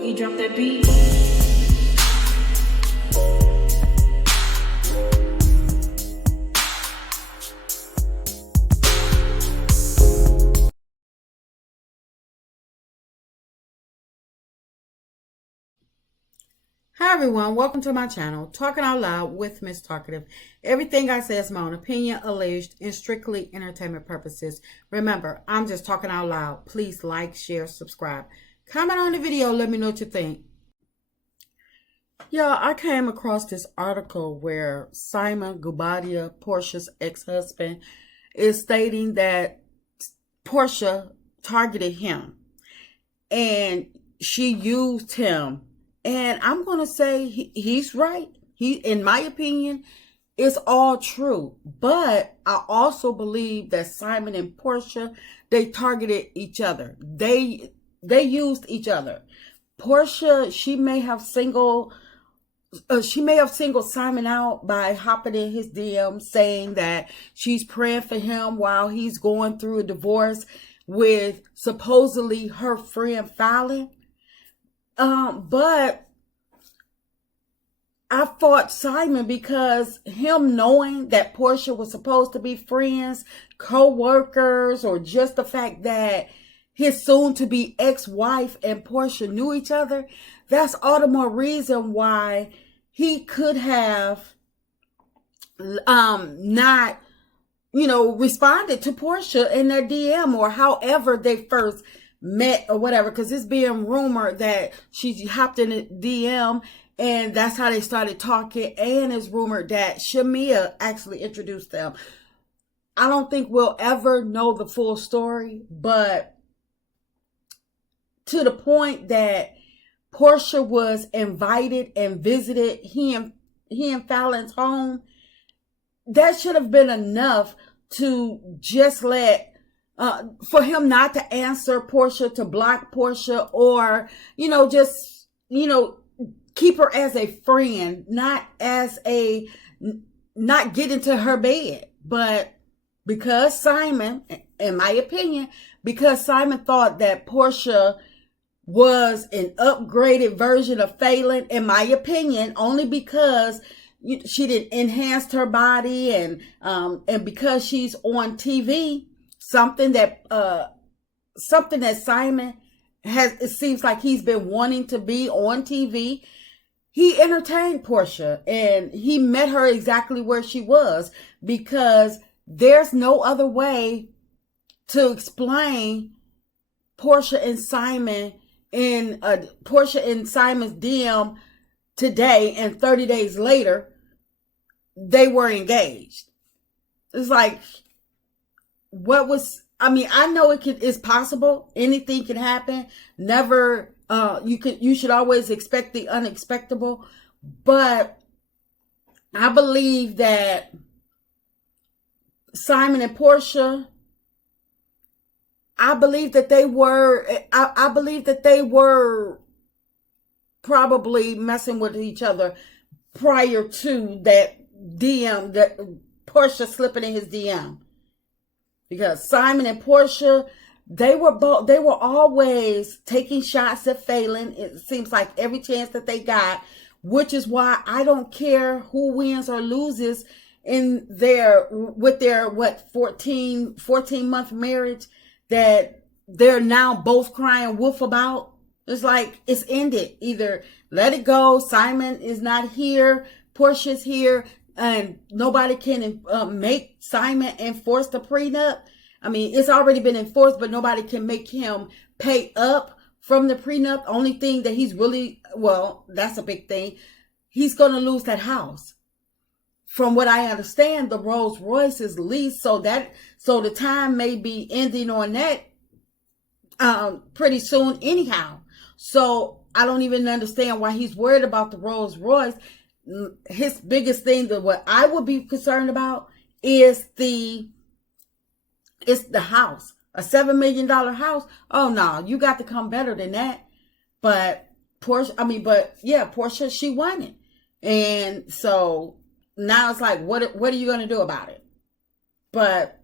Boogie, drop that beat. Hi everyone, welcome to my channel, Talking Out Loud with Miss Talkative. Everything I say is my own opinion, alleged, and strictly entertainment purposes. Remember, I'm just talking out loud. Please like, share, subscribe. Comment on the video, let me know what you think. Yeah, I came across this article where Simon Guobadia, Porsha's ex-husband, is stating that Porsha targeted him and she used him. And I'm going to say he's right. In my opinion, it's all true. But I also believe that Simon and Porsha, they targeted each other. They used each other. Porsha, she may have singled Simon out by hopping in his DM saying that she's praying for him while he's going through a divorce with supposedly her friend Fallon. But I fought Simon because him knowing that Porsha was supposed to be friends, co-workers, or just the fact that his soon-to-be ex-wife and Porsha knew each other, that's all the more reason why he could have not, responded to Porsha in their DM or however they first met or whatever, because it's being rumored that she hopped in a DM and that's how they started talking, and it's rumored that Shamia actually introduced them. I don't think we'll ever know the full story, but to the point that Porsha was invited and visited he and Fallon's home, that should have been enough to just let for him not to answer Porsha, to block Porsha, or keep her as a friend, not get into her bed. But because Simon, in my opinion, because Simon thought that Porsha was an upgraded version of Fallon, in my opinion, only because she didn't enhance her body and because she's on TV, something that Simon has, it seems like he's been wanting to be on TV. He entertained Porsha and he met her exactly where she was, because there's no other way to explain Porsha and Simon's DM today, and 30 days later, they were engaged. It's like, I know it's possible. Anything can happen. Never, you should always expect the unexpected. But I believe that Simon and Porsha, I believe that they were probably messing with each other prior to that DM, that Porsha slipping in his DM. Because Simon and Porsha, they were always taking shots at Fallon. It seems like every chance that they got, which is why I don't care who wins or loses with their 14-month marriage that they're now both crying wolf about. It's like, it's ended. Either let it go. Simon is not here. Portia's here. And nobody can make Simon enforce the prenup. I mean, it's already been enforced, but nobody can make him pay up from the prenup. Only thing that he's that's a big thing. He's going to lose that house. From what I understand, the Rolls Royce is leased, so the time may be ending on that pretty soon anyhow. So I don't even understand why he's worried about the Rolls Royce. His biggest thing, that what I would be concerned about, is the house. A $7 million house. Oh no, you got to come better than that. But Porsha, she won it. And so now it's like, what are you going to do about it? But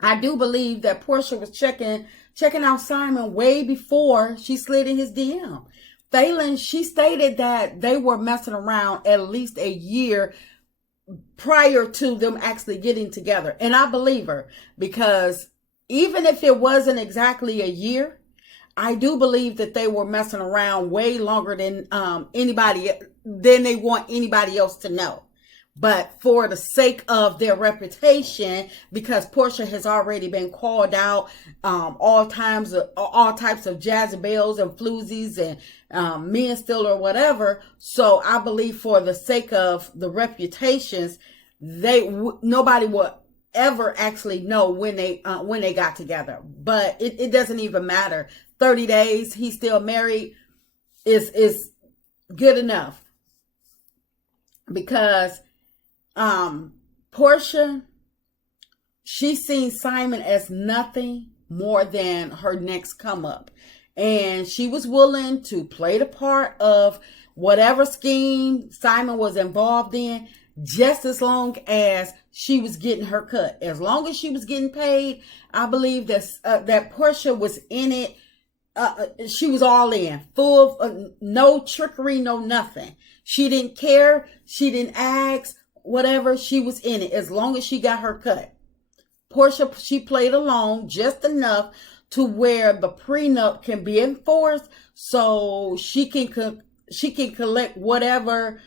I do believe that Porsha was checking Simon way before she slid in his DM. Phelan, she stated that they were messing around at least a year prior to them actually getting together. And I believe her, because even if it wasn't exactly a year, I do believe that they were messing around way longer than they want anybody else to know. But for the sake of their reputation, because Porsha has already been called out, all types of Jezebels and floozies and men still or whatever. So I believe for the sake of the reputations, nobody will ever actually know when they got together. But it doesn't even matter. 30 days, he's still married, is good enough, because Porsha, she's seen Simon as nothing more than her next come up. And she was willing to play the part of whatever scheme Simon was involved in, just as long as she was getting her cut. As long as she was getting paid, I believe that Porsha was in it. She was all in, full of no trickery, no nothing. She didn't care. She didn't ask. Whatever, she was in it as long as she got her cut. Porsha, she played along just enough to where the prenup can be enforced, so she can collect whatever,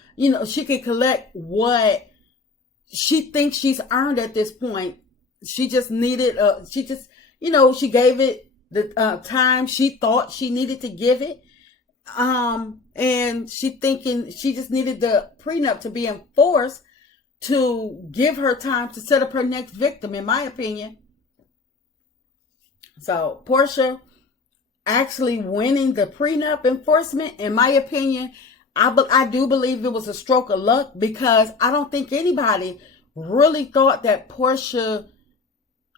she can collect what she thinks she's earned at this point. She just needed, she gave it the time she thought she needed to give it. And she just needed the prenup to be enforced to give her time to set up her next victim, in my opinion. So Porsha actually winning the prenup enforcement, in my opinion, I do believe it was a stroke of luck, because I don't think anybody really thought that Porsha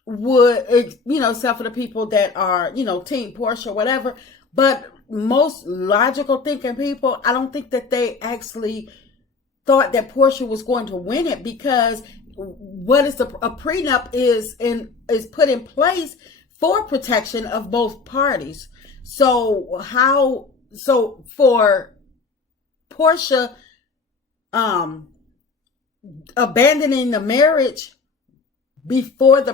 would, except for the people that are, Team Porsha, whatever. But most logical thinking people, I don't think that they actually thought that Porsha was going to win it, because what is a prenup is put in place for protection of both parties. So for Porsha abandoning the marriage before the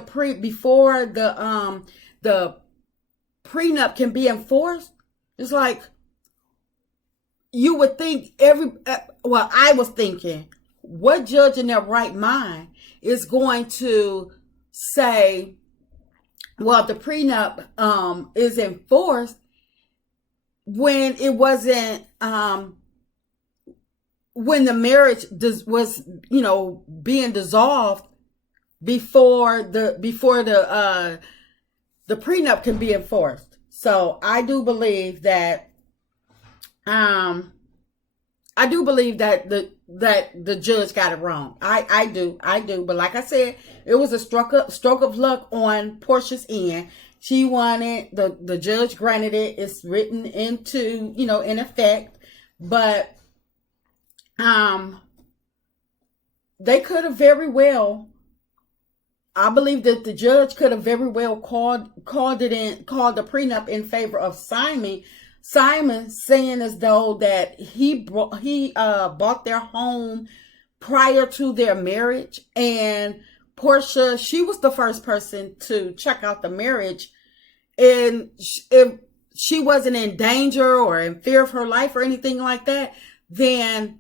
prenup can be enforced, it's like, you would think I was thinking, what judge in their right mind is going to say, well, the prenup is enforced when it wasn't, when the marriage was, being dissolved before the prenup can be enforced. So I do believe that the judge got it wrong. I do. But like I said, it was a stroke of luck on Porsha's end. She wanted, the judge granted it. It's written into, in effect. But they could have very well, I believe that the judge could have very well called the prenup in favor of Simon, saying as though that he bought their home prior to their marriage, and Porsha, she was the first person to check out the marriage, and if she wasn't in danger or in fear of her life or anything like that, then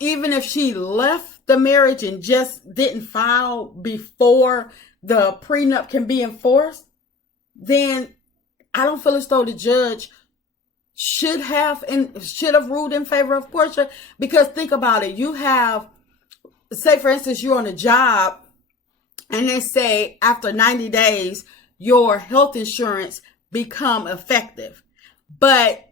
even if she left the marriage and just didn't file before the prenup can be enforced, then I don't feel as though the judge should have ruled in favor of Porsha. Because think about it. You have, say for instance, you're on a job and they say after 90 days, your health insurance become effective. But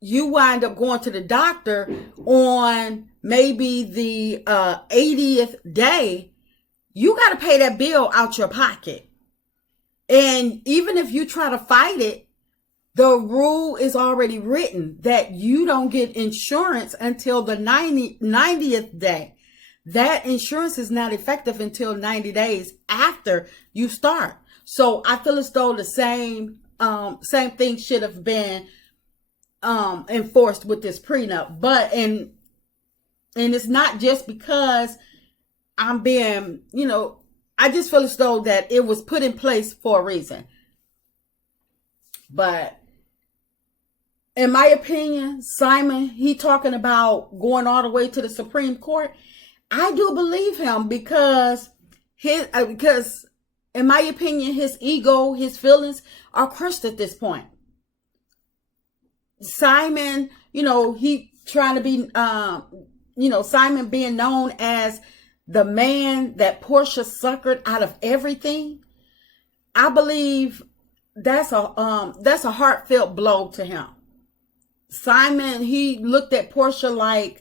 you wind up going to the doctor on maybe the 80th day. You got to pay that bill out your pocket. And even if you try to fight it, the rule is already written that you don't get insurance until the 90th day. That insurance is not effective until 90 days after you start. So I feel as though the same thing should have been enforced with this prenup. But and it's not just because I'm being, I just feel as though that it was put in place for a reason. But in my opinion, Simon, he talking about going all the way to the Supreme Court. I do believe him because in my opinion, his ego, his feelings are crushed at this point. Simon, he trying to be, Simon being known as the man that Porsha suckered out of everything. I believe that's a heartfelt blow to him. Simon, he looked at Porsha like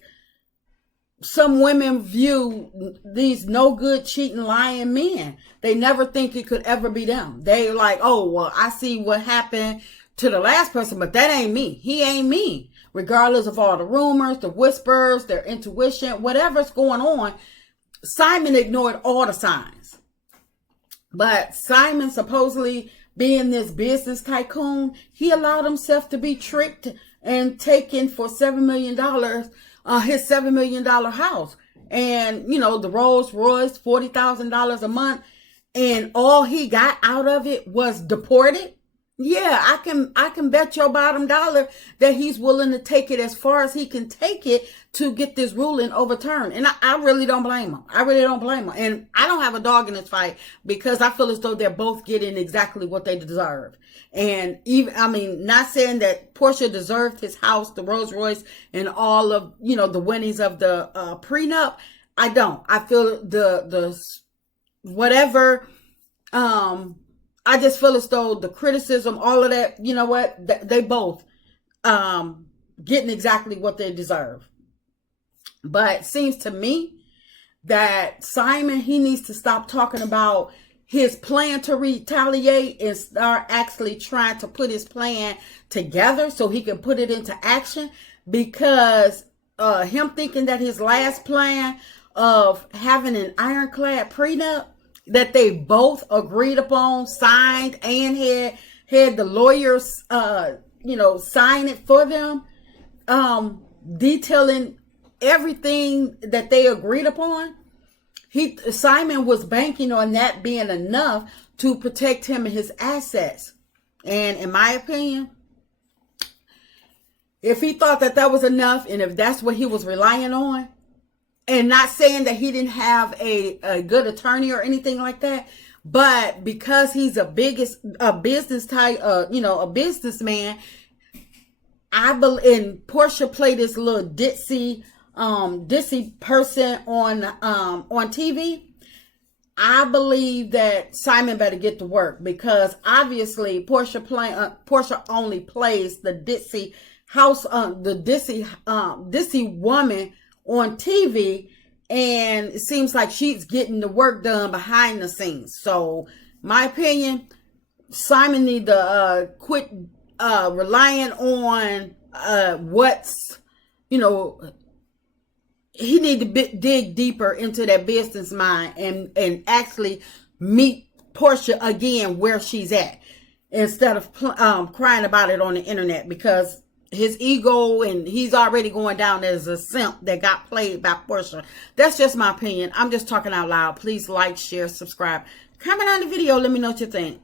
some women view these no good, cheating, lying men. They never think it could ever be them. They like, oh, well, I see what happened to the last person, but that ain't me. He ain't me. Regardless of all the rumors, the whispers, their intuition, whatever's going on, Simon ignored all the signs. But Simon, supposedly being this business tycoon, he allowed himself to be tricked and taken for $7 million, his $7 million house. And, the Rolls Royce, $40,000 a month. And all he got out of it was deported. Yeah, I can bet your bottom dollar that he's willing to take it as far as he can take it to get this ruling overturned. And I really don't blame him. I really don't blame him. And I don't have a dog in this fight because I feel as though they're both getting exactly what they deserve. And not saying that Porsha deserved his house, the Rolls Royce, and all of, the winnings of the prenup. I don't. I feel the whatever, I just feel as though the criticism, all of that, you know what, they both getting exactly what they deserve. But it seems to me that Simon, he needs to stop talking about his plan to retaliate and start actually trying to put his plan together so he can put it into action. Because him thinking that his last plan of having an ironclad prenup that they both agreed upon, signed, and had the lawyers, sign it for them, detailing everything that they agreed upon. Simon was banking on that being enough to protect him and his assets. And in my opinion, if he thought that was enough, and if that's what he was relying on, and not saying that he didn't have a good attorney or anything like that, but because he's a business type, a businessman, I believe, and Porsha played this little ditzy person on TV. I believe that Simon better get to work, because obviously Porsha only plays the ditzy ditzy woman on TV, and it seems like she's getting the work done behind the scenes. So my opinion, Simon need to quit relying on he need to dig deeper into that business mind and actually meet Porsha again where she's at, instead of crying about it on the internet, because his ego, and he's already going down as a simp that got played by Porsha. That's just my opinion. I'm just talking out loud. Please like, share, subscribe, comment on the video. Let me know what you think.